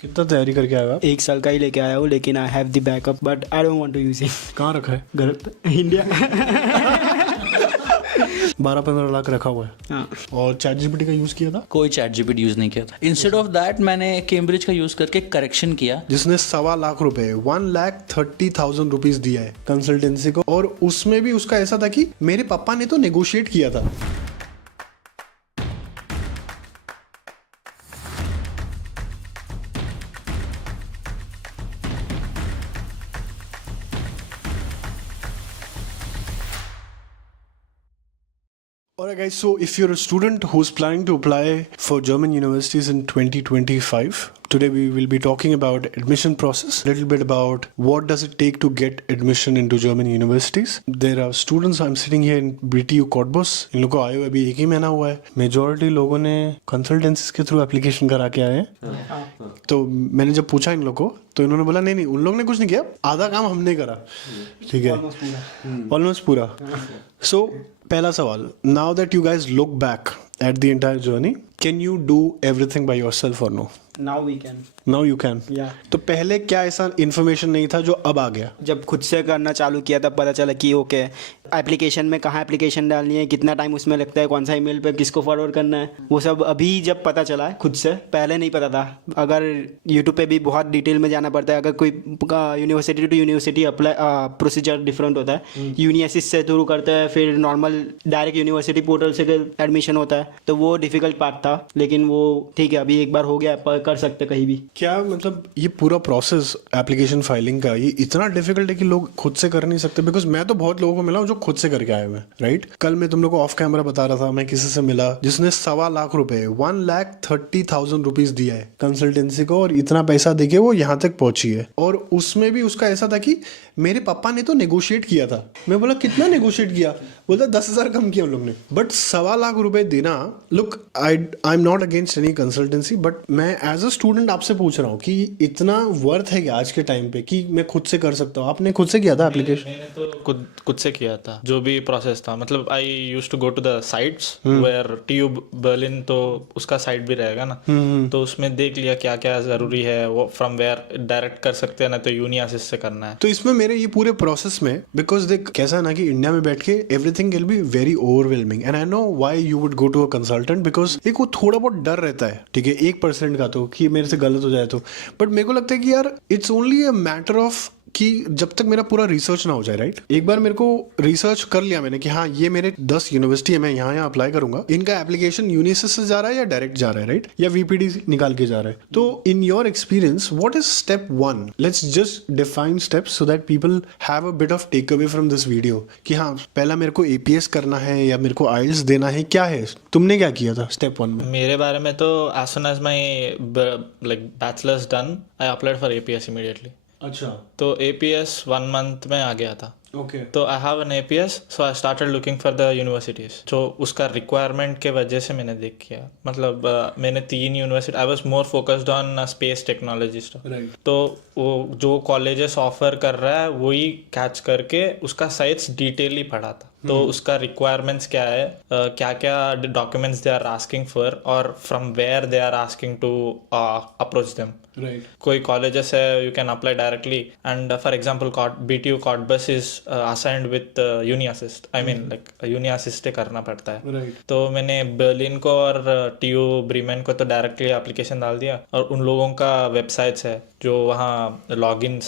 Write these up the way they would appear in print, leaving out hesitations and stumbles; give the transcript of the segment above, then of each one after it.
कितना तैयारी करके आया आप? 1 साल का ही लेके आया हूँ, लेकिन I have the backup but I don't want to use it. कहाँ रखा है? घर इंडिया। 12-15 लाख रखा हुआ है। हाँ। और चैट जीपीटी का यूज किया था? कोई चैट जीपीटी यूज नहीं किया था। इंस्टेड ऑफ दैट मैंने कैम्ब्रिज का यूज करके करेक्शन किया, जिसने 1.25 लाख रुपए 1,30,000 रुपीज दिया है कंसल्टेंसी को। और उसमें भी उसका ऐसा था कि मेरे पापा ने तो नेगोशिएट किया था। Alright guys, so if you're a student who's planning to apply for German universities in 2025, today we will be talking about admission process, a little bit about what does it take to get admission into German universities. There are students, I'm sitting here in BTU Cottbus, इन लोगों को आए हुए अभी 1 ही महीना हुआ है। Majority लोगों ने कंसल्टेंसीज के थ्रू एप्लीकेशन करा के आए हैं। तो मैंने जब पूछा इन लोगों को तो इन्होंने बोला नहीं उन लोगों ने कुछ नहीं किया, आधा काम हमने करा। ठीक है, ऑलमोस्ट पूरा। सो पहला सवाल, now that you guys look back at the entire journey, can you do everything by yourself और no? Now we can. Now you can. या तो पहले क्या ऐसा इन्फॉर्मेशन नहीं था जो अब आ गया? जब खुद से करना चालू किया तब पता चला कि ओके एप्लीकेशन में कहाँ एप्लीकेशन डालनी है, कितना टाइम उसमें लगता है, कौन सा ईमेल पे किसको फॉरवर्ड करना है, वो सब अभी जब पता चला है खुद से, पहले नहीं पता था। अगर यूट्यूब पे भी बहुत डिटेल में जाना पड़ता है। अगर कोई university to university apply procedure different होता है। यूनिएसिस से थ्रू करता है, फिर नॉर्मल डायरेक्ट यूनिवर्सिटी पोर्टल से एडमिशन होता है, तो वो डिफिकल्ट पार्ट था। लेकिन वो ठीक है, अभी एक बार हो गया, कर सकते कहीं भी। क्या मतलब ये पूरा प्रोसेस एप्लीकेशन फाइलिंग का ये इतना डिफिकल्ट है कि लोग खुद से कर नहीं सकते? बिकॉज मैं तो बहुत लोगों को मिला हूँ जो खुद से करके आए हुए हैं, राइट? कल मैं तुम लोग को ऑफ कैमरा बता रहा था, मैं किसी से मिला जिसने 1.25 लाख रुपए 1,30,000 रुपीज दिया है कंसल्टेंसी को, और इतना पैसा देके वो यहाँ तक पहुंची है। और उसमें भी उसका ऐसा था कि मेरे पापा ने तो नेगोशिएट किया था। मैं बोला कितना नेगोशिएट किया? बोलता 10,000 कम किया उन लोग ने। बट 1.25 लाख रुपए देना, look I am not against any consultancy, but मैं एज अ स्टूडेंट आपसे पूछ रहा हूँ कि इतना वर्थ है क्या आज के टाइम पे कि मैं खुद से कर सकता हूँ? आपने खुद से किया था एप्लीकेशन? मैंने तो खुद से किया था, जो भी प्रोसेस था। मतलब I used to go to the sites where TU Berlin, तो उसका साइट भी रहेगा ना, तो उसमें देख लिया क्या क्या जरूरी है, वो फ्रॉम वेयर डायरेक्ट कर सकते हैं, ना तो यूनियासिस से करना है। तो इसमें मेरे ये पूरे प्रोसेस में, बिकॉज देख कैसा है ना कि इंडिया में बैठ के everything will be very overwhelming, and I know why you would go to a consultant, because एक वो थोड़ा बहुत डर रहता है, ठीक है, 1% का, तो कि मेरे से गलत हो जाए तो। बट मेरे को लगता है कि यार it's only a matter of कि जब तक मेरा पूरा रिसर्च ना हो जाए, राइट? एक बार मेरे को रिसर्च कर लिया मैंने कि हाँ ये मेरे 10 यूनिवर्सिटी है, मैं यहाँ अप्लाई करूंगा, इनका एप्लीकेशन यूनिसिस से जा रहा है या डायरेक्ट जा रहा है, राइट? या VPD निकाल के जा रहा है। तो in your experience what is step 1? Let's just define steps so that people have a bit of take away from this video कि हाँ पहला मेरे को APS करना है या मेरे को IELTS देना है, क्या है? तुमने क्या किया था स्टेप 1 में? मेरे बारे में तो as soon as my like bachelor's done, I applied for APS immediately. अच्छा, तो APS 1 month में आ गया था। ओके। तो I have an APS, so I started looking for the universities. जो उसका रिक्वायरमेंट के वजह से मैंने देख किया। मतलब मैंने 3 university, I was more focused on space technology stuff. तो वो जो कॉलेजेस ऑफर कर रहा है वही कैच करके उसका साइट्स डिटेली पढ़ा था। तो उसका रिक्वायरमेंट्स क्या है, क्या क्या documents they are asking for, और from where they are asking to approach them. Right. कोई कॉलेजेस है you can apply directly, and for example BTU Cottbus is assigned with uniassist, I mean like uniassist करना पड़ता है। Right. तो मैंने Berlin को और TU ब्रीमेन को तो डायरेक्टली एप्लीकेशन डाल दिया, और उन लोगों का वेबसाइट्स है जो वहाँ लॉगिन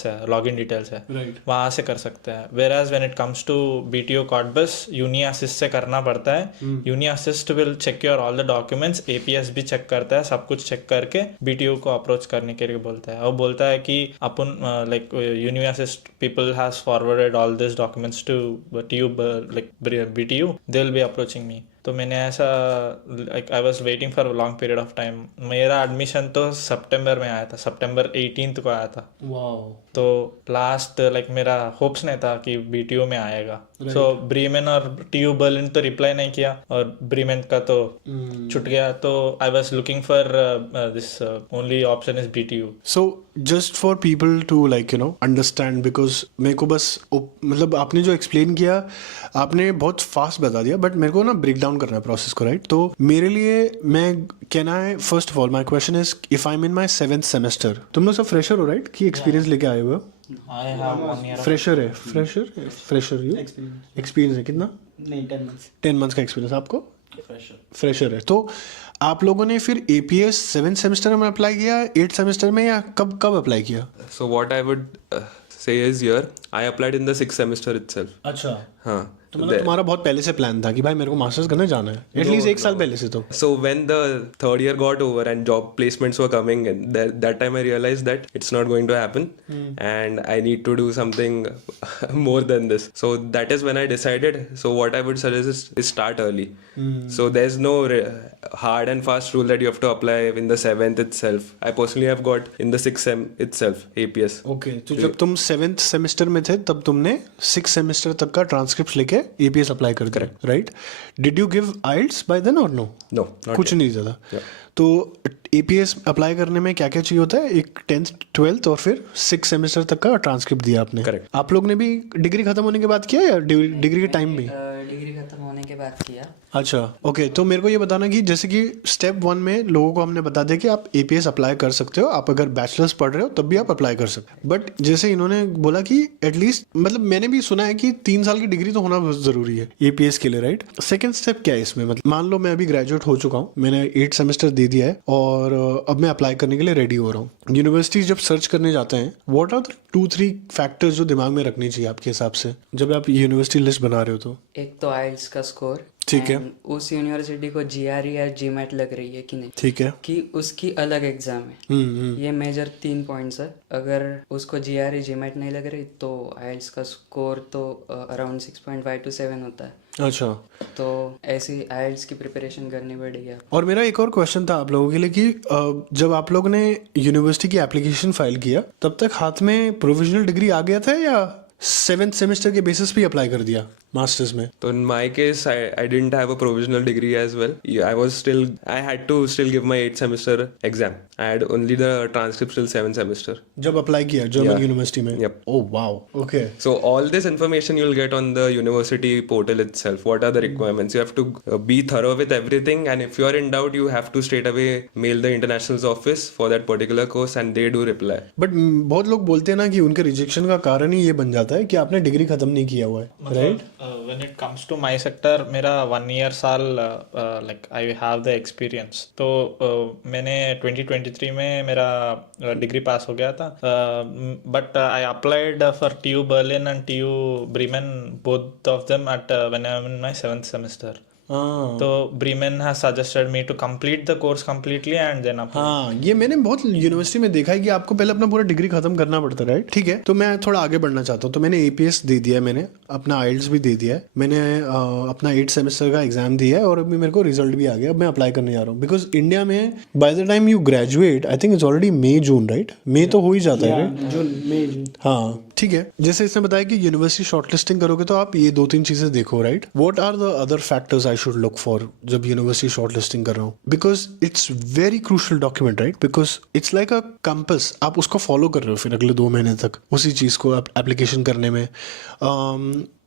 डिटेल्स है, राइट। वहाँ से कर सकते हैं। Whereas when it comes to BTU Cottbus, uniassist से करना पड़ता है। Uniassist will check your all the documents, APS भी चेक करता है, सब कुछ चेक करके BTU को अप्रोच करने के लिए बोलता है। और बोलता है कि अपन like uniassist people has forwarded all this documents to TU like BTU, they will be approaching me. तो मैंने ऐसा like I was waiting for a long period of time. मेरा एडमिशन तो सितंबर में आया था, सितंबर 18 को आया था। वाओ। तो लास्ट लाइक मेरा होप्स नहीं था कि BTU में आएगा। सो ब्रीमेन और TU बर्लिन तो रिप्लाई नहीं किया, और ब्रीमेन का तो छूट गया। तो I was looking for this only option is BTU। So just for people to like you know understand, because मेरे को बस मतलब आपने जो एक्सप्लेन किया आपने बहुत फास्ट बता दिया, बट मेरे को ना ब्रेक डाउन करना है प्रोसेस को, राइट? तो मेरे लिए मैं कहना है, first of all my question is, if I M in my 7th semester, तुम लोग सब फ्रेशर हो राइट, कि एक्सपीरियंस लेके आए हुए हो? I have 1 year of fresher है, फ्रेशर यू एक्सपीरियंस है कितना? नहीं 10 months 10 मंथ्स का एक्सपीरियंस आपको? फ्रेशर है। तो आप लोगों ने फिर APS 7th सेमेस्टर में अप्लाई किया, 8th सेमेस्टर में, या कब अप्लाई किया? So what I would say is here, I applied in the 6th semester itself. अच्छा, हाँ. तो मतलब तुम्हारा बहुत पहले से प्लान था कि भाई मेरे को मास्टर्स करने जाना है, एटलीस्ट एक साल पहले से तो? So when the third year got over and job placements were coming in, that time I realized that it's not going to happen and I need to do something more than this. So that is when I decided. So what I would suggest is start early. So there's no hard and fast rule that you have to apply in the 7th itself. I personally have got in the 6th sem itself APS. Okay, तो जब तुम 7th semester में थे तब तुमने 6th semester तक का transcript लेके APS अप्लाई कर दिया, right? Did you give IELTS by then और नो? No, not कुछ yet. नहीं ज़्यादा। तो APS अप्लाई करने में क्या क्या चाहिए होता है? एक 10th 12th और फिर 6th सेमेस्टर तक का ट्रांसक्रिप्ट दिया आपने। Correct. आप लोग ने भी डिग्री खत्म होने के बाद किया या डिग्री के टाइम में? डिग्री खत्म होने के बाद किया। अच्छा, ओके। तो मेरे को ये बताना कि जैसे कि स्टेप 1 में लोगों को हमने बता दिया कि आप APS अप्लाई कर सकते हो, आप अगर बैचलर्स पढ़ रहे हो तब भी आप अप्लाई कर सकते हो, बट जैसे इन्होंने बोला कि एटलीस्ट, मतलब मैंने भी सुना है कि 3 साल की डिग्री तो होना बहुत ज़रूरी है APS के लिए, राइट? सेकेंड स्टेप क्या है इसमें? मतलब मान लो मैं अभी ग्रेजुएट हो चुका हूँ, मैंने 8 सेमेस्टर दे दिया है और अब मैं अप्लाई करने के लिए रेडी हो रहा हूँ। यूनिवर्सिटीज जब सर्च करने जाते हैं, व्हाट आर द 2-3 फैक्टर्स जो दिमाग में रखनी चाहिए आपके हिसाब से जब आप यूनिवर्सिटी लिस्ट बना रहे हो? तो एक तो IELTS का स्कोर, ठीक है, उस यूनिवर्सिटी को GRE या GMAT लग रही है कि नहीं, ठीक है, कि उसकी अलग एग्जाम है। ये मेजर 3 पॉइंट्स है। अगर उसको GRE GMAT नहीं लग रही तो IELTS का स्कोर तो अराउंड 6.5 to 7 होता है। अच्छा। तो ऐसी IELTS की प्रिपरेशन करनी पड़ेगी। और मेरा एक और क्वेश्चन था आप लोगों के लिए कि जब आप लोग ने यूनिवर्सिटी की एप्लीकेशन फाइल किया तब तक हाथ में प्रोविजनल डिग्री आ गया था या 7th सेमेस्टर के बेसिस पे अप्लाई कर दिया मास्टर्स में? So in my case, I didn't have a provisional degree as well. I had to still give my 8th semester exam. I had only the transcript till 7th semester. जब apply किया German Yeah. University में? Yep. Oh wow, okay. So all this information you'll get on the university portal itself. What are the requirements? You have to be thorough with everything, and if you are in doubt, you have to straight away mail the internationals office for that particular course, and they do reply. But बहुत लोग बोलते हैं ना कि उनके rejection का कारण ही ये बन जाता है कि आपने डिग्री खत्म नहीं किया हुआ है, right? when it comes to my sector, मेरा 1 year साल like I have the experience, तो मैंने 2023 में मेरा डिग्री पास हो गया था, but I applied for TU Berlin and TU Bremen, both of them at when I'm in my 7th semester. हाँ, तो Bremen has suggested me to complete the course completely and then apply. हाँ, ये मैंने बहुत university में देखा है कि आपको पहले अपना पूरा डिग्री खत्म करना पड़ता है, राइट? ठीक है, तो मैं थोड़ा आगे बढ़ना चाहता हूँ। तो मैंने APS दे दिया है, मैंने अपना IELTS भी दे दिया है, मैंने अपना 8 सेमेस्टर का एग्जाम दिया है और अभी मेरे को रिजल्ट भी आ गया। अब मैं अप्लाई करने जा रहा हूँ बिकॉज इंडिया में by the time you graduate, I think it's already May June, right? मई तो हो ही जाता है, राइट? जून, मई जून। हाँ, ठीक है। जैसे इसने बताया कि यूनिवर्सिटी शॉर्टलिस्टिंग करोगे तो आप ये 2-3 चीजें देखो, right? What are the other factors I should look for जब यूनिवर्सिटी शॉर्टलिस्टिंग कर रहा हूँ? Because it's very crucial document, right? Because it's like a compass, आप उसको फॉलो कर रहे हो फिर अगले 2 महीने तक उसी चीज को एप्लीकेशन करने में।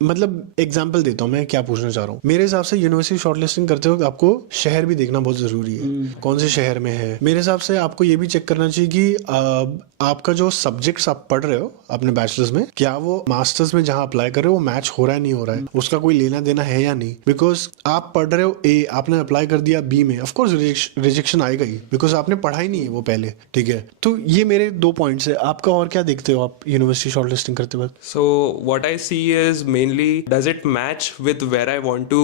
मतलब एग्जाम्पल देता हूँ मैं क्या पूछना चाह रहा हूँ। मेरे हिसाब से यूनिवर्सिटी शॉर्टलिस्टिंग करते वक्त आपको शहर भी देखना बहुत जरूरी है, कौन से शहर में है। मेरे हिसाब से आपको ये भी चेक करना चाहिए कि आपका जो सब्जेक्ट्स आप पढ़ रहे हो अपने बैचलर्स में, क्या वो मास्टर्स में जहाँ अप्लाई कर रहे हो वो मैच हो रहा है नहीं हो रहा है, उसका कोई लेना देना है या नहीं। बिकॉज आप पढ़ रहे हो A, आपने अप्लाई कर दिया B में, ऑफकोर्स रिजेक्शन आएगा ही बिकॉज आपने पढ़ा ही नहीं है वो पहले, ठीक है? तो ये मेरे 2 पॉइंट्स है। आपका और क्या देखते हो आप यूनिवर्सिटी शॉर्टलिस्टिंग करते वक्त? So what I see is mainly, does it match with where I want to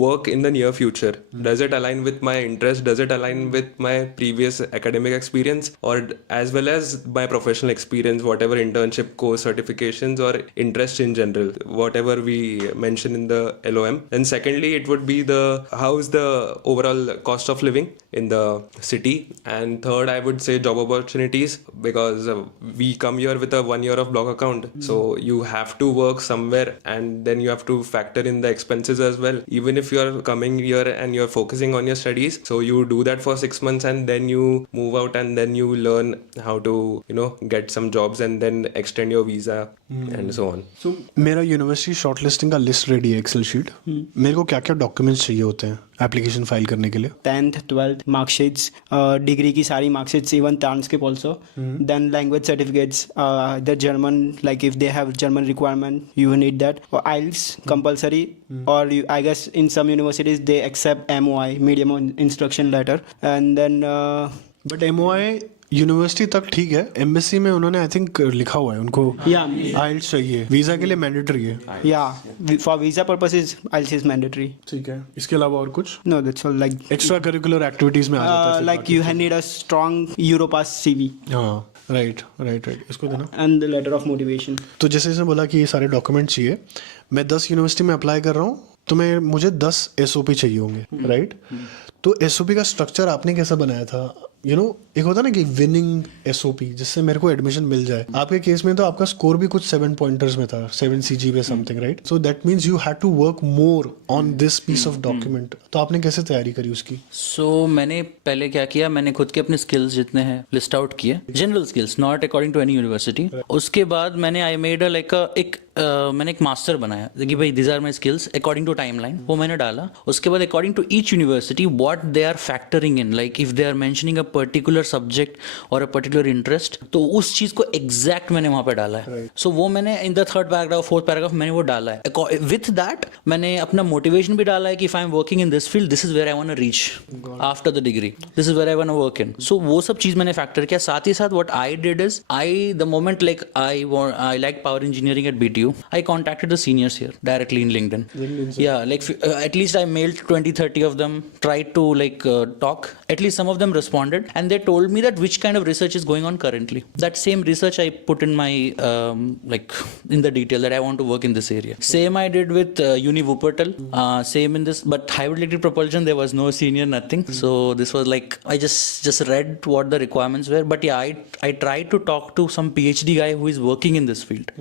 work in the near future? Does it align with my interest? Does it align with my previous academic experience, or as well as my professional experience, whatever internship, course certifications, or interest in general, whatever we mention in the LOM. And secondly, it would be how is the overall cost of living in the city. And third, I would say job opportunities, because we come here with a 1 year of block account, so you have to work somewhere, and and then you have to factor in the expenses as well. Even if you're coming here and you're focusing on your studies, so you do that for 6 months and then you move out and then you learn how to, you know, get some jobs and then extend your visa and so on. So मेरा university shortlisting का list ready है, Excel sheet. मेरे को क्या क्या documents चाहिए होते हैं एप्लीकेशन फाइल करने के लिए? 10th 12th मार्कशीट्स, डिग्री की सारी marksheets, even transcript also, then language certificates, the German, like if they have German requirement you need that, और आइल्स कंपलसरी, और I guess in some universities they accept MOI, medium instruction letter, and then but MOI university तक ठीक है, embassy में उन्होंने I think लिखा हुआ है उनको आइल्स चाहिए, वीजा के लिए मैंडेटरी है। या for visa purposes IELTS is mandatory. ठीक है, इसके अलावा और कुछ? No that's all, like extracurricular activities में आ जाता है like you need a strong Europass CV हाँ, राइट, इसको देना, and the letter of motivation. तो जैसे इसने बोला कि ये सारे डॉक्यूमेंट चाहिए, मैं 10 यूनिवर्सिटी में अप्लाई कर रहा हूँ, तो मुझे 10 SOP चाहिए होंगे, राइट? तो SOP का स्ट्रक्चर आपने कैसा बनाया था? यू नो, एक होता ना कि विनिंग SOP जिससे मेरे को एडमिशन मिल जाए। आपके केस में तो आपका स्कोर भी कुछ 7 पॉइंटर्स में था, 7 CG पे something, right? So that means you had to work more on this piece of document. तो आपने कैसे तैयारी करी उसकी? सो मैंने पहले क्या किया, मैंने खुद के अपने स्किल्स जितने हैं लिस्ट आउट किए, general skills, not according to any university. उसके बाद मैंने आई मेड मैंने एक मास्टर बनाया कि भाई this are my skills according to timeline, वो मैंने डाला। उसके बाद according to each university what they are factoring in, like if they are mentioning a particular subject और अ पर्टिकुलर इंटरेस्ट, तो उस चीज को एग्जैक्ट मैंने वहां पे डाला है। सो वो मैंने in the 3rd paragraph 4th paragraph मैंने वो डाला है। विथ दैट मैंने अपना मोटिवेशन भी डाला है कि if I am working in this field, this is where I want to reach after the degree, this is where I want to work in. So वो सब चीज मैंने फैक्टर किया। साथ ही साथ what I did is, the moment like I like power engineering at BTU, I contacted the seniors here directly in LinkedIn. Yeah, like at least I mailed 20-30 of them, tried to talk. At least some of them responded, and they told me that which kind of research is going on currently. That same research I put in my in the detail that I want to work in this area. Same I did with Uni Wuppertal. Same in this, but hybrid electric propulsion there was no senior, nothing. So this was like I just read what the requirements were. But yeah, I tried to talk to some PhD guy who is working in this field.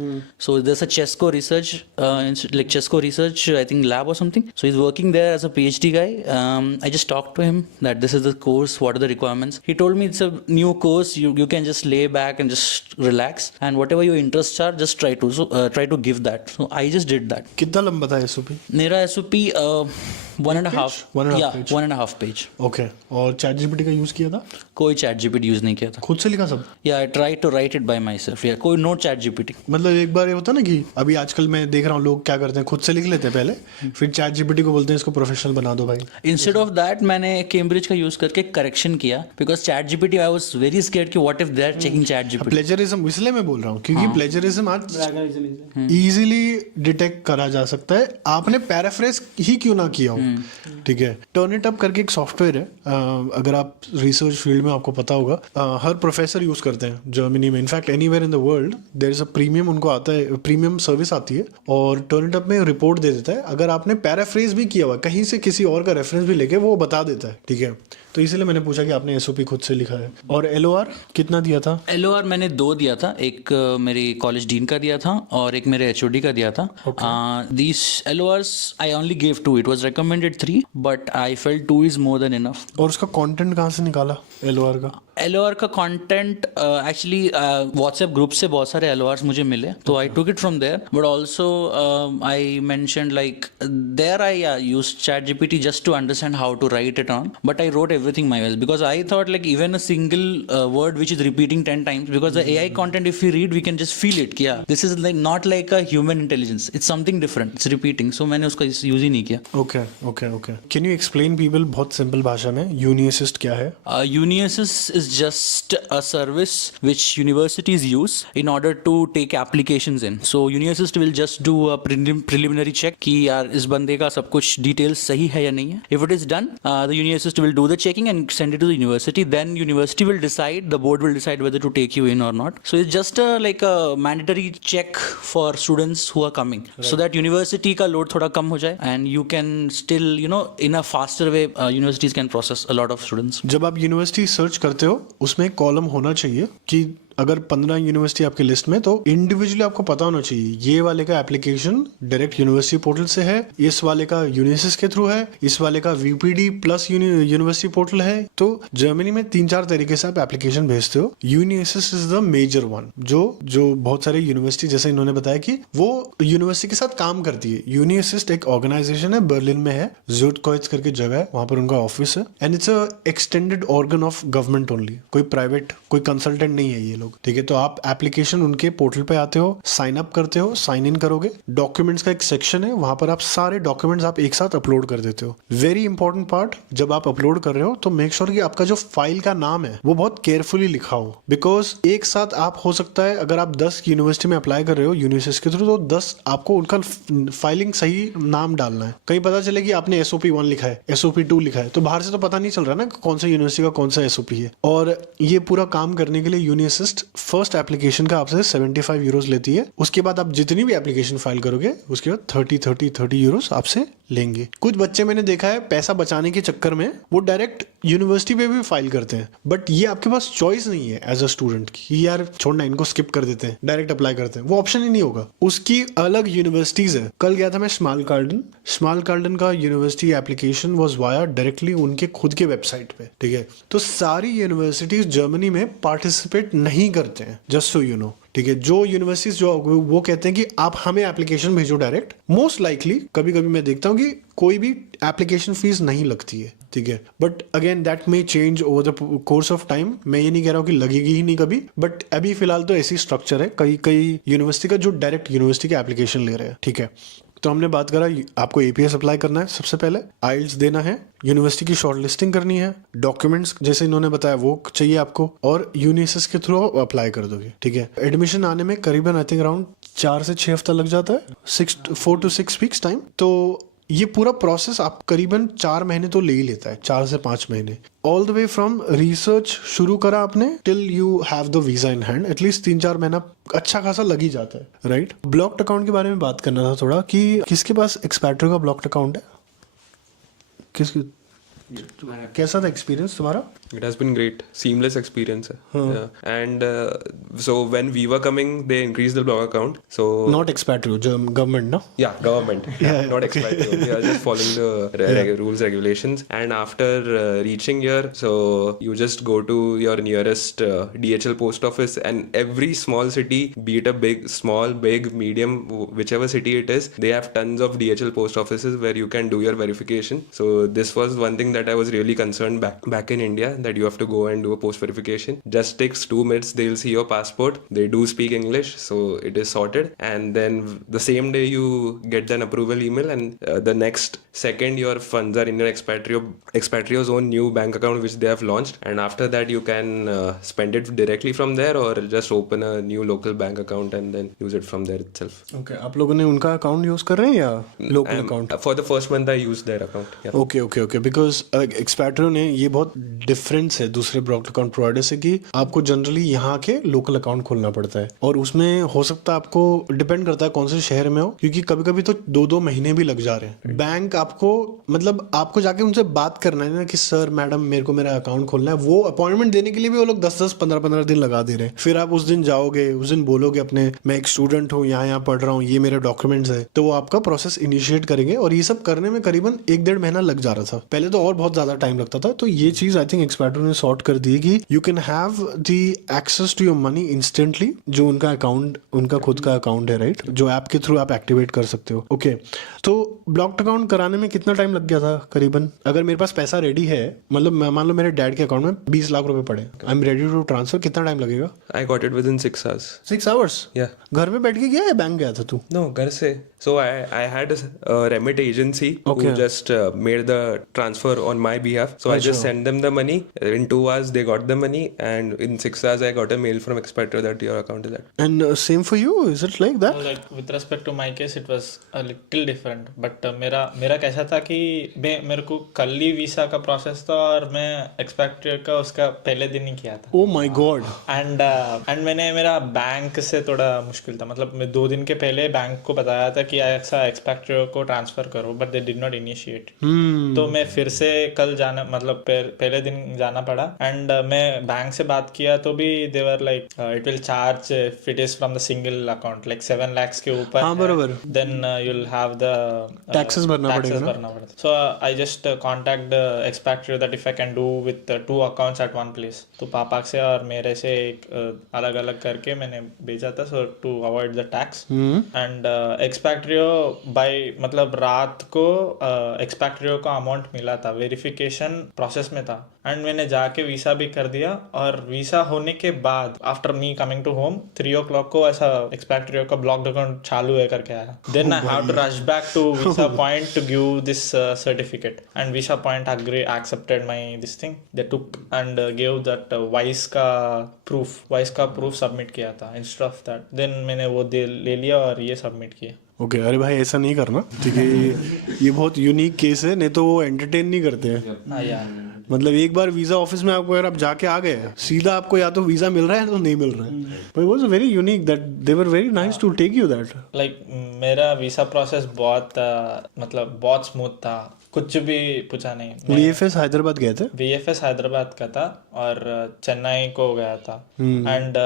So there's a CESCO research, like CESCO research, I think lab or something. So he's working there as a PhD guy. I just talked to him that this is the course, what are the requirements. He told me it's a new course, you can just lay back and just relax, and whatever your interests are, just try to give that. So I just did that. कितना लंबा था SOP? मेरा SOP 1.5 1.5 page. Okay, और ChatGPT का use किया था? कोई ChatGPT use नहीं किया था, खुद से लिखा सब? या I try to write it by myself. या कोई नो ChatGPT। मतलब एक बार ये होता ना कि अभी आजकल मैं देख रहा हूँ लोग क्या करते हैं, खुद से लिख लेते हैं पहले, फिर ChatGPT को बोलते हैं इसको प्रोफेशनल बना दो भाई। इंस्टेड ऑफ दैट मैंने केम्ब्रिज का यूज करके करेक्शन किया, because ChatGPT I was very scared कि what if they are checking ChatGPT। Plagiarism इसलिए मैं बोल रहा हूँ क्योंकि प्लेजरिज्म आज इजीली डिटेक्ट करा जा सकता है, आपने पैराफ्रेज ही क्यों ना किया हो। ठीक है, टर्निटअप करके एक सॉफ्टवेयर है, अगर आप रिसर्च फील्ड में आपको पता होगा, हर प्रोफेसर यूज करते हैं जर्मनी में, in fact anywhere in the world there is a premium, उनको आता है प्रीमियम सर्विस आती है, और टर्निटअप में रिपोर्ट दे देता है, अगर आपने पैराफ्रेज भी किया हुआ कहीं से किसी और का रेफरेंस भी लेके वो बता देता है। ठीक है, तो इसीलिए मैंने पूछा कि आपने SOP खुद से लिखा है। और LOR कितना दिया था? LOR मैंने 2 दिया था, एक मेरी कॉलेज डीन का दिया था और एक मेरे HOD का दिया था। These LORs I only gave 2, it was recommended 3, but I felt 2 is more than enough. और उसका कंटेंट कहाँ से निकाला LOR का? LOR का कंटेंट एक्चुअली व्हाट्सएप ग्रुप से बहुत सारे LORs मुझे मिले, तो I took it from there, but also I mentioned like there I used ChatGPT just to understand how to write it on, but I wrote everything myself because I thought like even a single word which is repeating 10 times, because the AI content if we read we can just feel it, yeah, this is like not like a human intelligence, it's something different, it's repeating, so मैंने उसका use ही नहीं किया। Okay. Can you explain people बहुत simple भाषा में Uni Assist क्या है? Uni Assist is just a service which universities use in order to take applications in. So Uni Assist will just do a preliminary check कि यार इस बंदे का सब कुछ डिटेल्स सही है या नहीं है। If it is done, the Uni Assist will do the checking and send it to the university. Then university will decide, the board will decide whether to take you in or not. So it's just like a mandatory check for students who are coming, so that university का load थोड़ा कम हो जाए and you can still, in a faster way, universities can process a lot of students. जब आप university search करते हो उसमें एक कॉलम होना चाहिए कि अगर 15 यूनिवर्सिटी आपकी लिस्ट में, तो इंडिविजुअली आपको पता होना चाहिए ये वाले का एप्लीकेशन डायरेक्ट यूनिवर्सिटी पोर्टल से है, इस वाले का यूनिसिस के थ्रू है, इस वाले का वीपीडी प्लस यूनिवर्सिटी पोर्टल है। तो जर्मनी में 3-4 तरीके से आप एप्लीकेशन भेजते हो। Uniassist is the major one, जो बहुत सारे यूनिवर्सिटी, जैसे इन्होंने बताया कि वो यूनिवर्सिटी के साथ काम करती है। यूनिसिस्ट एक ऑर्गेनाइजेशन है, बर्लिन में है, ज़ुटकोइट्स करके जगह है, वहां पर उनका ऑफिस है। And it's a extended organ of government only, कोई प्राइवेट कोई कंसल्टेंट नहीं है ये लोग, ठीक है। तो आप एप्लीकेशन उनके पोर्टल पे आते हो, साइन अप करते हो, साइन इन करोगे, डॉक्यूमेंट्स का एक सेक्शन है, वहां पर आप सारे डॉक्यूमेंट्स आप एक साथ अपलोड कर देते हो। वेरी इंपॉर्टेंट पार्ट, जब आप अपलोड कर रहे हो तो मेक श्योर कि आपका जो फाइल का नाम है वो बहुत केयरफुली लिखा हो, बिकॉज एक साथ आप हो सकता है अगर आप 10 यूनिवर्सिटी में अप्लाई कर रहे हो यूनिसिस के थ्रू, तो 10 आपको उनका फाइलिंग सही नाम डालना है। कहीं पता चले कि आपने SOP 1 लिखा है, SOP 2 लिखा है, तो बाहर से तो पता नहीं चल रहा ना कौन सा यूनिवर्सिटी का कौन सा SOP है। और ये पूरा काम करने के लिए यूनिसिस्ट फर्स्ट एप्लीकेशन का आपसे 75 यूरोज लेती है। उसके बाद आप जितनी भी एप्लीकेशन फाइल करोगे उसके बाद 30 यूरोज आपसे लेंगे। कुछ बच्चे मैंने देखा है पैसा बचाने के चक्कर में वो डायरेक्ट यूनिवर्सिटी पे भी फाइल करते हैं, बट ये आपके पास चॉइस नहीं है एज अ स्टूडेंट की यार छोड़ना, इनको स्किप कर देते हैं, डायरेक्ट अप्लाई करते हैं, वो ऑप्शन ही नहीं होगा। उसकी अलग यूनिवर्सिटीज है। कल गया था मैं स्मालकार्डन का university application was via directly उनके खुद के वेबसाइट पे, ठीक है। तो सारी यूनिवर्सिटीज जर्मनी में पार्टिसिपेट नहीं करते हैं, जस्ट सो यू नो, ठीक है। जो यूनिवर्सिटीज जो वो कहते हैं कि आप हमें एप्लीकेशन भेजो डायरेक्ट, मोस्ट लाइकली कभी कभी मैं देखता हूँ कि कोई भी एप्लीकेशन फीस नहीं लगती है, ठीक है। But again that may change over the course of time. मैं ये नहीं कह रहा हूँ कि लगेगी ही नहीं कभी, बट अभी फिलहाल तो ऐसी स्ट्रक्चर है कई यूनिवर्सिटी का जो डायरेक्ट यूनिवर्सिटी के एप्लीकेशन ले रहे हैं, ठीक है। तो हमने बात करा आपको APS अप्लाई करना है, सबसे पहले IELTS देना है, यूनिवर्सिटी की शॉर्ट लिस्टिंग करनी है, डॉक्यूमेंट्स जैसे इन्होंने बताया वो चाहिए आपको, और यूनिसिस के थ्रू अप्लाई कर दोगे, ठीक है। एडमिशन आने में करीबन आई थिंक अराउंड 4 से 6 हफ्ता लग जाता है, 4 to 6 वीक्स टाइम। तो ये पूरा प्रोसेस आप करीबन 4 महीने तो ले ही लेता है, 4 से 5 महीने। All the way from research शुरू करा आपने till you have the visa in hand, at least 3-4 महीना अच्छा खासा लग ही जाता है, राइट। ब्लॉक्ड अकाउंट के बारे में बात करना था थोड़ा, कि किसके पास एक्सपैट्रियो का ब्लॉक्ड अकाउंट है, किसकी, कैसा था एक्सपीरियंस तुम्हारा? It has been great, seamless experience. Yeah. And so when we were coming, they increased the blog account. So Not expatriate, government, no? yeah, government, not expatriate. We are just following the rules, regulations. And after reaching here, so you just go to your nearest DHL post office, and every small city, be it a big, small, big, medium, whichever city it is, they have tons of DHL post offices where you can do your verification. So this was one thing that I was really concerned back in India, that you have to go and do a post verification. Just takes 2 minutes, they'll see your passport, they do speak English, so it is sorted. And then the same day you get an approval email, and the next second your funds are in your Expatrio's own new bank account which they have launched, and after that you can spend it directly from there, or just open a new local bank account and then use it from there itself. Okay, आप लोगों ने उनका account use कर रहे हैं या local account? For the first month I used their account. Yeah. Okay, because Expatrio ने ये बहुत डिफरेंस है दूसरे ब्लॉक्ड अकाउंट प्रोवाइडर से, कि आपको जनरली यहाँ के लोकल अकाउंट खोलना पड़ता है, और उसमें हो सकता है आपको डिपेंड करता है कौन से शहर में हो, क्योंकि कभी कभी तो 2-2 महीने भी लग जा रहे हैं। बैंक आपको मतलब आपको जाके उनसे बात करना है ना कि सर मैडम मेरे को मेरा अकाउंट खोलना है, वो अपॉइंटमेंट देने के लिए भी वो लोग 10-10, 15-15 दिन लगा दे रहे हैं। फिर आप उस दिन जाओगे, उस दिन बोलोगे अपने मैं एक स्टूडेंट हूँ, यहाँ पढ़ रहा हूँ, ये मेरे डॉक्यूमेंट्स है, तो वो आपका प्रोसेस इनिशिएट करेंगे, और ये सब करने में करीबन 1-1.5 महीना लग जा रहा था पहले, तो और बहुत ज्यादा टाइम लगता था। तो ये चीज आई थिंक एक्सपैट्रियो ने सॉर्ट कर दी कि you can have the access to your money instantly, जो उनका अकाउंट, उनका खुद का अकाउंट है, राइट, जो ऐप के थ्रू आप एक्टिवेट कर सकते हो। ओके, तो ब्लॉक्ड अकाउंट कराने में कितना टाइम लग गया था करीबन? अगर मेरे पास पैसा रेडी है, मतलब मान लो मेरे डैड के अकाउंट में 20 लाख रुपए पड़े, I am ready to transfer, कितना टाइम लगेगा? I got it within 6 hours. 6 hours? Yeah. घर में बैठ के गया या बैंक गया था तू? No, घर से. So I had a remit agency Okay. who just made the transfer on my behalf. So I just sent them the money. In 2 hours they got the money, and in 6 hours I got a mail from Expatrio that your account is active. And same for you, is it like that? Like with respect to my case, it was a little different. But मेरा कैसा था कि मेरे को कल ही visa का process था, और मैं एक्सपैट्रियो का उसका पहले दिन ही किया था। Oh my God. एंड मैंने मेरा बैंक से थोड़ा मुश्किल था, मतलब मैं 2 दिन के पहले बैंक को बताया था कि कि ऐसा एक्सपैट्रियो को ट्रांसफर करो, but they did not initiate. तो मैं फिर से कल जाना, मतलब पहले दिन जाना पड़ा। एंड मैं बैंक से बात किया तो भी they were like it will charge if it is from the single account like 7 lakhs के ऊपर। हाँ, बरोबर। Then you will have the Taxes भरना पड़ेगा ना? So I just contact the Expatrio that if I can do with 2 accounts at one place। तो पापा से और मेरे से एक अलग अलग करके मैंने भेजा था, so to avoid the tax. And Expatrio by मतलब रात को एक्सपैट्रियो का अमाउंट मिला था, वेरिफिकेशन प्रोसेस में था। एंड मैंने जाके वीसा भी कर दिया, और वीसा होने के बाद after me coming to home 3 o'clock को ऐसा एक्सपैट्रियो का ब्लॉक्ड अकाउंट चालू है करके आया। Then I have to rush back to visa point to give this certificate, and visa point accepted my this thing. They took and give that vice का proof submit किया था इंस्टेड ऑफ दैट। देन मैंने वो ले लिया और ये submit किया। ओके अरे भाई ऐसा नहीं करना, ठीक है? ये बहुत यूनिक केस है, नहीं तो वो एंटरटेन नहीं करते हैं। हाँ यार, मतलब एक बार वीजा ऑफिस में आपको अगर आप जाके आ गए, सीधा आपको या तो वीजा मिल रहा है तो नहीं मिल रहा है। But was very unique that they were very nice to take you that. Like मेरा वीसा प्रोसेस बहुत मतलब बहुत स्मूथ था, कुछ भी पूछा नहीं। VFS हैदराबाद गए थे? VFS हैदराबाद का था और चेन्नई को गया था। एंड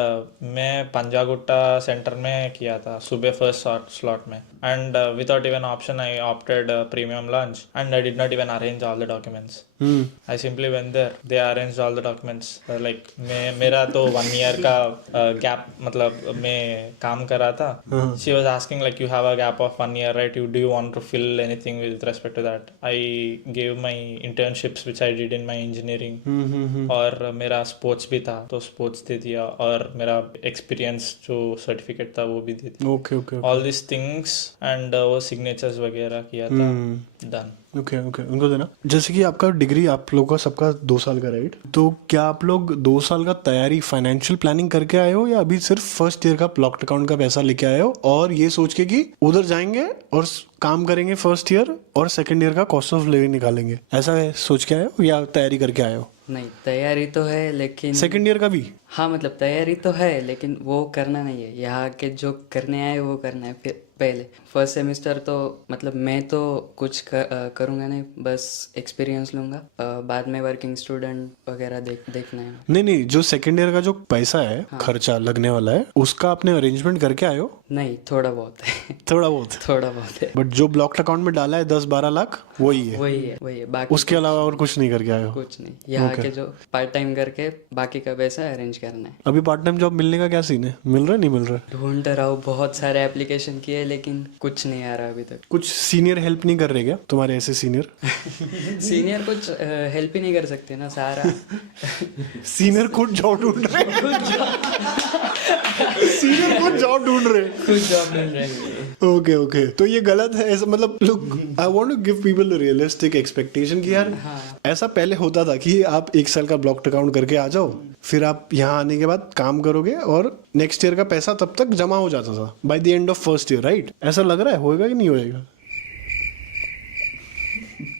मैं पंजागुट्टा सेंटर में किया था सुबह फर्स्ट स्लॉट में। And without even option I opted premium lunch and I did not even arrange all the documents. I simply went there, they arranged all the documents. Like मेरा तो 1 year का gap, मतलब मैं काम कर रहा था। She was asking like you have a gap of 1 year right, you do you want to fill anything with respect to that. I gave my internships which I did in my engineering। और मेरा sports भी था तो sports दे दिया, और मेरा experience जो certificate था वो भी दे दिया। Okay all this things and वो सिग्नेचर्स वगैरह किया था। डन। ओके उनको देना। जैसे कि आपका डिग्री आप लोगों का सबका 2 साल का, राइट? तो क्या आप लोग 2 साल का तैयारी फाइनेंशियल प्लानिंग करके आए हो, या अभी सिर्फ फर्स्ट ईयर का ब्लॉक्ड अकाउंट का पैसा लेके आए हो और ये सोच के कि उधर जाएंगे और काम करेंगे फर्स्ट ईयर और सेकंड ईयर का कॉस्ट ऑफ लिविंग निकालेंगे, ऐसा है सोच के आए हो या तैयारी करके आए हो? नहीं, तैयारी तो है लेकिन सेकंड ईयर का भी? हाँ, मतलब तैयारी तो है लेकिन वो करना नहीं है। यहाँ के जो करने आए वो करना है। फिर पहले फर्स्ट सेमेस्टर तो मतलब मैं तो कुछ करूँगा नहीं, बस एक्सपीरियंस लूँगा। बाद में वर्किंग स्टूडेंट वगैरह देखना है। नहीं, जो सेकंड ईयर का जो पैसा है, खर्चा लगने वाला है, उसका आपने अरेंजमेंट करके आए हो? नहीं, थोड़ा बहुत है। थोड़ा बहुत है। बट जो ब्लॉक्ड अकाउंट में डाला है 10-12 लाख वही है। बाकी उसके अलावा और कुछ नहीं करके आए हो? कुछ नहीं। यहाँ के जो पार्ट टाइम करके बाकी का पैसा अरेंज करना है। अभी पार्ट टाइम जॉब मिलने का क्या सीन है? मिल रहा है नहीं मिल रहा है? ढूंढ रहा हूँ, बहुत सारे एप्लीकेशन किए लेकिन कुछ नहीं आ रहा अभी तक। कुछ सीनियर हेल्प नहीं कर रहे क्या तुम्हारे ऐसे सीनियर? सीनियर कुछ हेल्प ही नहीं कर सकते ना, सारा सीनियर खुद जॉब ढूंढ रहे सीनियर खुद जॉब ढूंढ रहे कुछ जॉब मिल रहे हैं। ओके तो ये गलत है ऐसा। मतलब look, I want to give people realistic expectation कि यार ऐसा पहले होता था कि आप 1 साल का ब्लॉक्ड अकाउंट करके आ जाओ, फिर आप यहाँ आने के बाद काम करोगे और नेक्स्ट ईयर का पैसा तब तक जमा हो जाता था by the end of first year, right? ऐसा लग रहा है होएगा कि नहीं होएगा?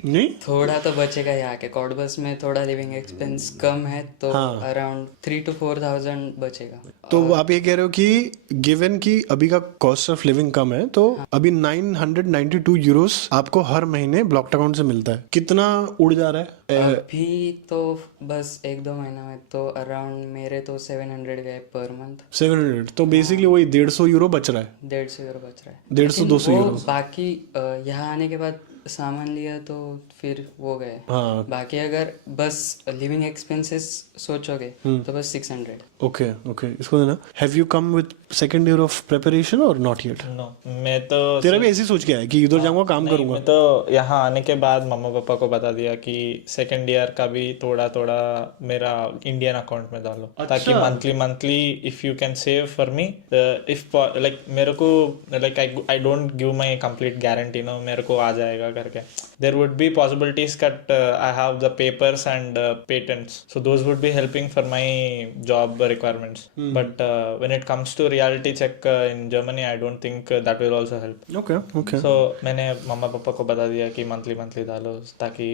नहीं, थोड़ा तो बचेगा। यहाँ के कॉडबस में थोड़ा लिविंग एक्सपेंस कम है तो अराउंड 3 to 4,000 बचेगा। तो आप ये कह रहे हो कि गिवन कि अभी का कॉस्ट ऑफ लिविंग कम है तो अभी 992 यूरोस आपको हर महीने ब्लॉक्ड अकाउंट से मिलता है। कितना उड़ जा रहा है अभी? तो बस 1-2 महीना में तो अराउंड मेरे तो 700 गए पर मंथ। 700, तो बेसिकली वही 150 यूरो बच रहा है। 150 यूरो बच रहा है। 150-200 यूरो। बाकी यहाँ आने के बाद सामान लिया तो फिर वो गए। हाँ। बाकी अगर बस लिविंग एक्सपेंसेस सोचोगे तो बस 600। ओके इसको देना। Have you come with second year of preparation और नॉट येट? नो, मैं तो तेरा भी ऐसे सोच के आया कि इधर जाऊंगा काम करूंगा? मैं तो यहाँ आने के बाद मम्मा पापा को बता दिया कि सेकंड ईयर का भी थोड़ा मेरा इंडियन अकाउंट में डालो, ताकि monthly if you can save for me, if like मेरे को like I don't give my complete guarantee no मेरे को आ जाएगा करके. There would be possibilities that I have the papers and patents, so those would be helping for my job requirements. But when it comes to reality check in Germany, I don't think that will also help. Okay. So मैंने मम्मा पापा को बता दिया कि monthly डालो ताकि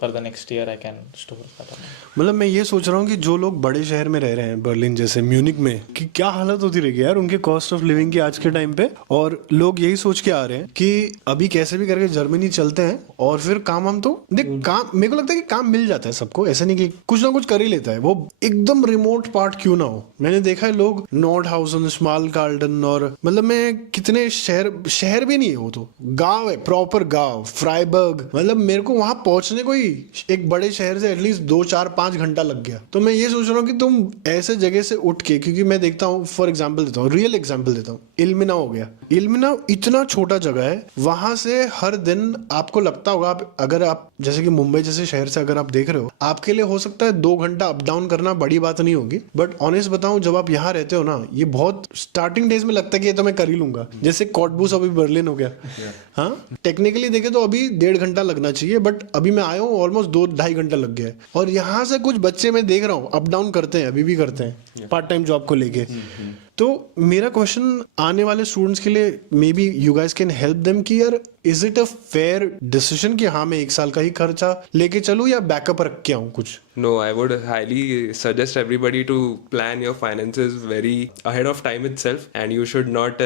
for the next year I can store that. मतलब मैं ये सोच रहा हूँ कि जो लोग बड़े शहर में रह रहे हैं, बर्लिन जैसे, म्यूनिक में, कि क्या हालत होती रहेगी यार उनके कॉस्ट ऑफ लिविंग की आज के टाइम पे. और लोग यही सोच के आ रहे हैं कि अभी कैसे भी करके जर्मनी चलते हैं और फिर काम हम तो देख काम, मेरे को लगता है कि काम मिल जाता है सबको, ऐसा नहीं कि कुछ ना कुछ कर ही लेता है, वो एकदम रिमोट पार्ट क्यों ना हो. मैंने देखा है लोग नॉर्डहाउसन, स्मालकार्डन और मतलब मैं कितने शहर भी नहीं है, वो तो गांव है, प्रॉपर गांव, फ्राइबर्ग. मतलब मेरे को वहां पहुंचने को ही एक बड़े शहर से एटलीस्ट 2-4-5 घंटा लग गया. तो मैं ये सोच रहा हूँ कि तुम ऐसे जगह से उठ के, क्योंकि मैं देखता हूँ, फॉर एग्जाम्पल देता हूँ, रियल एग्जाम्पल देता हूँ, इल्मिना हो गया. इल्मिना इतना छोटा जगह है, वहां से हर दिन आपको लगता होगा, अगर आप जैसे कि मुंबई जैसे शहर से अगर आप देख रहे हो, आपके लिए हो सकता है 2 घंटा अप डाउन करना बड़ी बात नहीं होगी. बट ऑनेस्ट बताऊं, जब आप यहाँ रहते हो ना, ये बहुत स्टार्टिंग डेज में लगता है कि ये तो मैं कर ही लूंगा. जैसे कॉटबूस अभी बर्लिन हो गया, हाँ टेक्निकली देखे तो अभी 1.5 घंटा लगना चाहिए, बट अभी मैं आया हूँ ऑलमोस्ट 2-2.5 घंटा लग गया है. और यहाँ से कुछ बच्चे मैं देख रहा हूँ अप डाउन करते हैं, अभी भी करते हैं पार्ट टाइम जॉब को लेके. तो मेरा क्वेश्चन आने वाले स्टूडेंट्स के लिए, may be you guys can help them कि यार is it a fair decision कि हाँ मैं 1 साल का ही खर्चा लेके चलूँ या बैकअप रख के आऊँ कुछ. No, I would highly suggest everybody to plan your finances very ahead of time itself, and you should not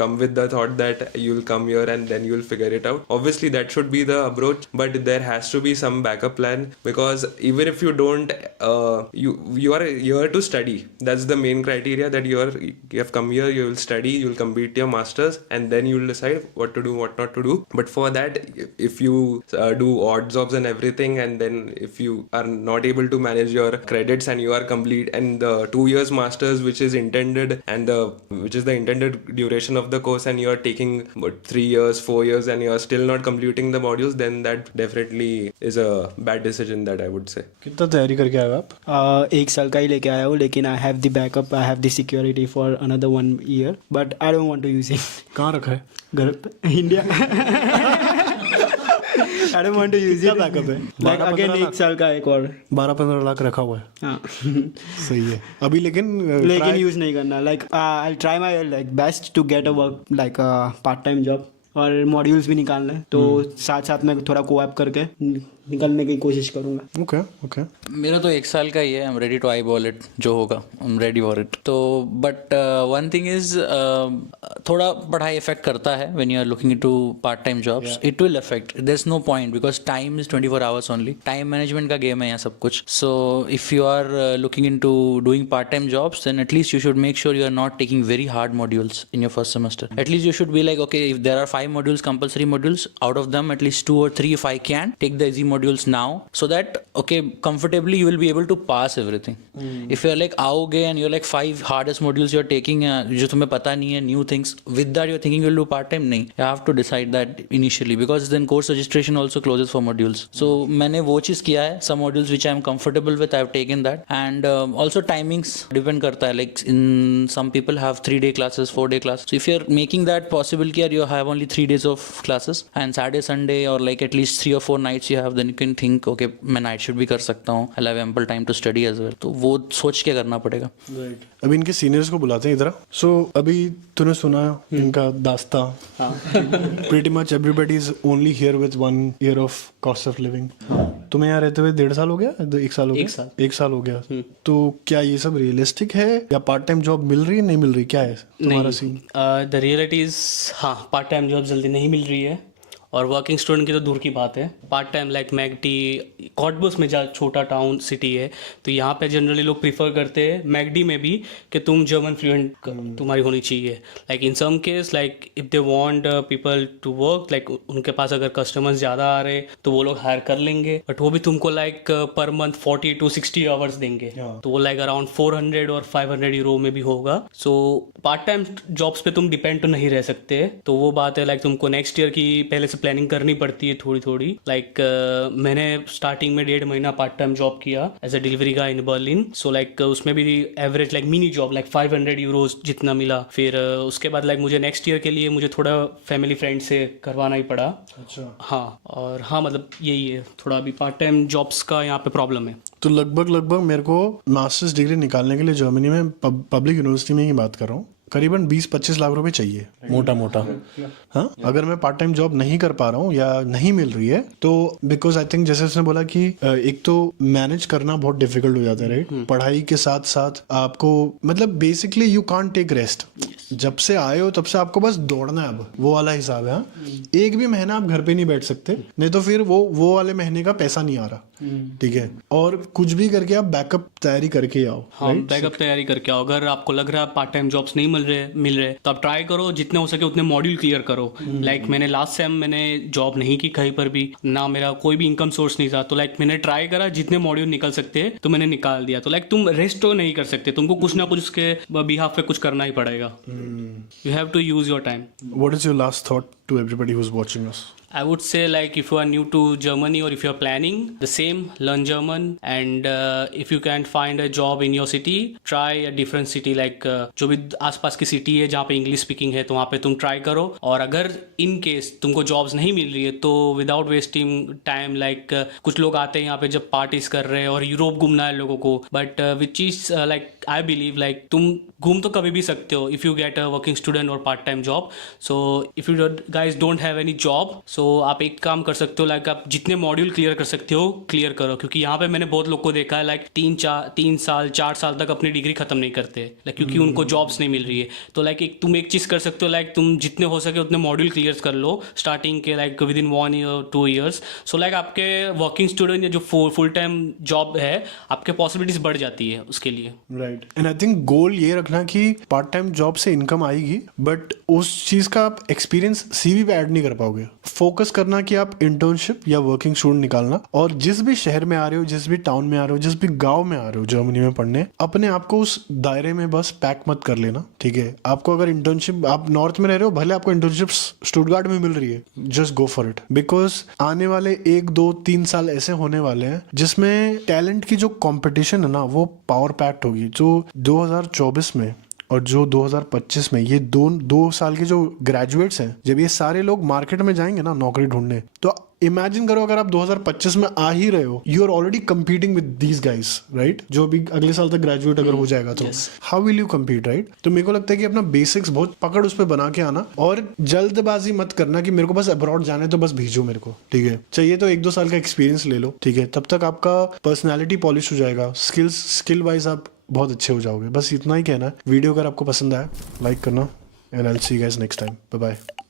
come with the thought that you'll come here and then you'll figure it out. Obviously, that should be the approach, but there has to be some backup plan, because even if you don't, you are here to study. That's the main criteria, that you have come here, you will study, you will complete your masters, and then you will decide what to do, what not to do. But for that, if you do odd jobs and everything, and then if you are not able to manage your credits and you are complete, and the 2 years masters which is intended, and which is the intended duration of the course, and you are taking 3 years, 4 years, and you are still not completing the modules, then that definitely is a bad decision, that I would say. कितना तैयारी करके आए हो आप? 1 साल का ही लेके आया हूँ, लेकिन I have the backup, I have the security for another 1 year, but I don't want to use it. कहाँ रखा है? घर पे, India. I don't want to use it. Backup है? Like again 1 साल का एक और 12-15 लाख रखा हुआ है. हाँ. सही है. अभी लेकिन यूज नहीं करना. Like I try my like best to get a work, like part time job, और मॉड्यूल्स भी निकालना है, तो साथ साथ में थोड़ा कोऑप करके निकलने की कोशिश करूंगा. ओके. मेरा तो 1 साल का ही है. I am ready to eyeball it, जो होगा I am ready for it. तो बट वन थिंग इज, थोड़ा पढ़ाई इफेक्ट करता है when you are looking into part time jobs. It will effect, there is no point, because time is 24 hours only. Time management का game है यहाँ सब कुछ. So if you are looking into doing part time jobs, then at least you should make sure you are not taking very hard modules in your first semester. At least you should be like, okay, if there are 5 modules, compulsory modules, out of them at least 2 or 3, if I can take the easy modules now, so that okay, comfortably you will be able to pass everything. If you're like आओगे and you're like 5 hardest modules you're taking, जो तुम्हें पता नहीं है, new things, with that you're thinking you'll do part time, नहीं. You have to decide that initially, because then course registration also closes for modules. So मैंने वो चीज़ किया है. Some modules which I am comfortable with, I have taken that. And also timings depend करता है. Like in some people have 3-day classes, 4-day classes. So if you're making that possible कि you have only 3 days of classes and Saturday, Sunday, or like at least 3 or 4 nights you have, then you can think, okay, मैं night shift भी कर सकता हूँ, I'll have ample time to study as well. तो वो सोच के करना पड़ेगा. अभी इनके सीनियर्स को बुलाते हैं इधर. सो अभी तूने सुना इनका दास्ता. Pretty much everybody is only here with 1 year of cost of living. तुम्हें यहाँ रहते हुए 1.5 साल हो गया? 1 साल हो गया? 1 साल हो गया. तो क्या ये सब रियलिस्टिक है, या पार्ट टाइम जॉब मिल रही है, नहीं मिल रही, क्या है तुम्हारा सीन? द रियलिटी इज़, हाँ, पार्ट टाइम जॉब जल्दी नहीं मिल रही है, और वर्किंग स्टूडेंट की तो दूर की बात है. पार्ट टाइम लाइक मैगडी, कॉटबस में जहाँ छोटा टाउन सिटी है, तो यहाँ पे जनरली लोग प्रीफर करते हैं मैगडी में भी कि तुम जर्मन फ्लुएंट तुम्हारी होनी चाहिए. Like in some case, like if they want people to work, like उनके पास अगर कस्टमर्स ज़्यादा आ रहे तो वो लोग हायर कर लेंगे, बट वो भी तुमको like per month 40 to 60 hours देंगे. तो वो लाइक अराउंड 400 और 500 यूरो में भी होगा. सो पार्ट टाइम जॉब्स पे तुम डिपेंड तो नहीं रह सकते. तो वो बात है, लाइक तुमको नेक्स्ट ईयर की पहले से प्लानिंग करनी पड़ती है थोड़ी थोड़ी। लाइक मैंने स्टार्टिंग में 1.5 महीना पार्ट टाइम जॉब किया as a delivery guy in Berlin. So like उसमें भी average like mini job like 500 euros जितना मिला। फिर उसके बाद लाइक मुझे नेक्स्ट ईयर के लिए मुझे थोड़ा फैमिली फ्रेंड से करवाना ही पड़ा। अच्छा। हाँ, और हाँ मतलब यही है, थोड़ा अभी पार्ट टाइम जॉब्स का यहाँ पे प्रॉब्लम है। तो लगभग मेरे को मास्टर्स डिग्री निकालने के लिए जर्मनी में पब्लिक यूनिवर्सिटी में ही बात कर रहा हूँ, करीबन 20-25 लाख रुपए चाहिए मोटा मोटा। हाँ, अगर मैं पार्ट टाइम जॉब नहीं कर पा रहा हूँ या नहीं मिल रही है तो बिकॉज आई थिंक जैसे उसने बोला कि एक तो मैनेज करना बहुत डिफिकल्ट हो जाता है, राइट। पढ़ाई के साथ साथ आपको मतलब basically you can't take rest. जब से आए हो तब से आपको बस दौड़ना है, अब वो वाला हिसाब है। हाँ? एक भी महीना आप घर पे नहीं बैठ सकते, नहीं तो फिर वो वाले महीने का पैसा नहीं आ रहा, ठीक है। और कुछ भी करके आप बैकअप तैयारी करके आओ। हाँ, बैकअप तैयारी करके आओ। अगर आपको लग रहा है पार्ट टाइम जॉब्स नहीं मिल रहे तो आप ट्राई करो, जितने हो सके उतने मॉड्यूल क्लियर करो। लाइक मैंने लास्ट सेम मैंने जॉब नहीं की कहीं पर भी, ना मेरा कोई भी इनकम सोर्स नहीं था, तो लाइक मैंने ट्राई करा जितने मॉड्यूल निकल सकते हैं तो मैंने निकाल दिया। तो लाइक तुम रेस्ट तो नहीं कर सकते, तुमको कुछ ना कुछ उसके बिहाफ पे कुछ करना ही पड़ेगा। You have to use your time. What is your last thought to everybody who's watching us? I would say like if you are new to Germany or if you are planning the same, learn German, and if you can't find a job in your city, try a different city like जो भी आसपास की city है जहाँ पे English speaking है तो वहाँ पे तुम ट्राई करो। और अगर इन केस तुमको जॉब्स नहीं मिल रही है तो विदाउट वेस्टिंग टाइम लाइक कुछ लोग आते हैं यहाँ पे जब पार्टीज कर रहे हैं और यूरोप घूमना है लोगों को, but which is like I believe like तुम घूम तो कभी भी सकते हो if you get a working student और part time job. So if you guys don't have any job, so आप एक काम कर सकते हो लाइक आप जितने मॉड्यूल क्लियर कर सकते हो क्लियर करो। क्योंकि यहाँ पे मैंने बहुत लोग को देखा है लाइक 3 साल 4 साल तक अपनी डिग्री खत्म नहीं करते लाइक क्योंकि उनको जॉब्स नहीं मिल रही है। तो लाइक तुम एक चीज़ कर सकते हो लाइक तुम जितने हो सके उतने मॉड्यूल क्लियर कर लो स्टार्टिंग के like with in 1 year 2 years. So like आपके वर्किंग स्टूडेंट या जो फुल टाइम जॉब है आपके पॉसिबिलिटीज बढ़ जाती है उसके लिए। राइट। एंड आई थिंक गोल ये रखना कि पार्ट टाइम जॉब से इनकम आएगी बट उस चीज का आप एक्सपीरियंस सीवी पे ऐड नहीं कर पाओगे। फोकस करना कि आप इंटर्नशिप या वर्किंग स्टूडेंट निकालना, और जिस भी शहर में आ रहे हो, जिस भी टाउन में आ रहे हो, जिस भी गांव में आ रहे हो जर्मनी में पढ़ने, अपने आप को उस दायरे में बस पैक मत कर लेना, ठीक है। आपको अगर इंटर्नशिप, आप नॉर्थ में रह रहे हो, भले आपको इंटर्नशिप स्टुटगार्ट में मिल रही है, just go for it. Because आने वाले 1 2 3 साल ऐसे होने वाले हैं जिसमें टैलेंट की जो कॉम्पिटिशन है ना वो पावर पैक्ड होगी। जो 2024 में और जो 2025 में ये दो साल के जो ग्रेजुएट्स हैं, जब ये सारे लोग मार्केट में जाएंगे ना नौकरी ढूंढने, तो इमेजिन करो अगर आप 2025 में आ ही रहे हो, you are already competing with these guys, right. जो भी अगले साल तक ग्रेजुएट अगर हो जाएगा तो how will you compete, right. तो मेरे को लगता है कि अपना बेसिक्स बहुत पकड़ उस पर बना के आना, और जल्दबाजी मत करना कि मेरे को बस अब्रॉड जाना है तो बस भेजो मेरे को, ठीक है। चाहिए तो 1 2 साल का एक्सपीरियंस ले लो, ठीक है। तब तक आपका पर्सनैलिटी पॉलिश हो जाएगा, स्किल वाइज आप बहुत अच्छे हो जाओगे। बस इतना ही कहना है। वीडियो अगर आपको पसंद आया लाइक करना, and I will see you guys next time. Bye bye.